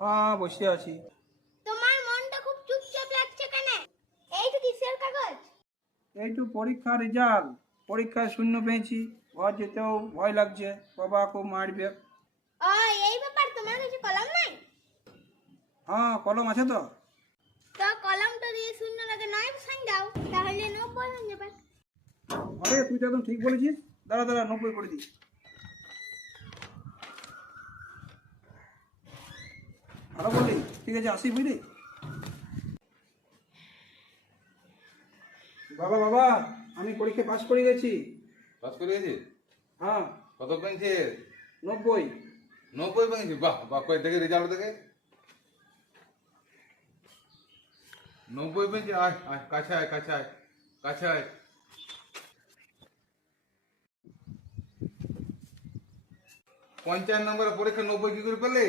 হ্যাঁ, বসে আছি। তোমার মনটা খুব চুপচাপ লাগছে কেন? এইটা কিসের কাগজ? এইটু পরীক্ষার রেজাল্ট। পরীক্ষায় শূন্য পেয়েছি। ঘর যেতেও ভয় লাগছে, বাবা খুব মারবে। ও, এই ব্যাপার। তোমার কাছে কলম নাই? হ্যাঁ, কলম আছে তো। তো কলমটা দিয়ে শূন্য লাগে নয় সাইন দাও, তাহলে 90 হয়ে যাবে। আরে তুই তো একদম ঠিক বলেছিস। দাঁড়া দাঁড়া, 90 করে দিস। ভালো বললি। ঠিক আছে, আসি বুঝলি। বাবা বাবা, আমি পরীক্ষায় পাস করে গেছি। পাস করে গেছিস? হ্যাঁ। কত পেয়েছিস? 90। 90 পেয়েছিস? বাহ বাহ, কই দেখে রেজাল্ট দেখে। 90 পেয়েছিস? আয় আয়, কাছে আয়, কাছে আয়, কাছে আয়। 50 নম্বরের পরীক্ষা 90 কি করে পেলে?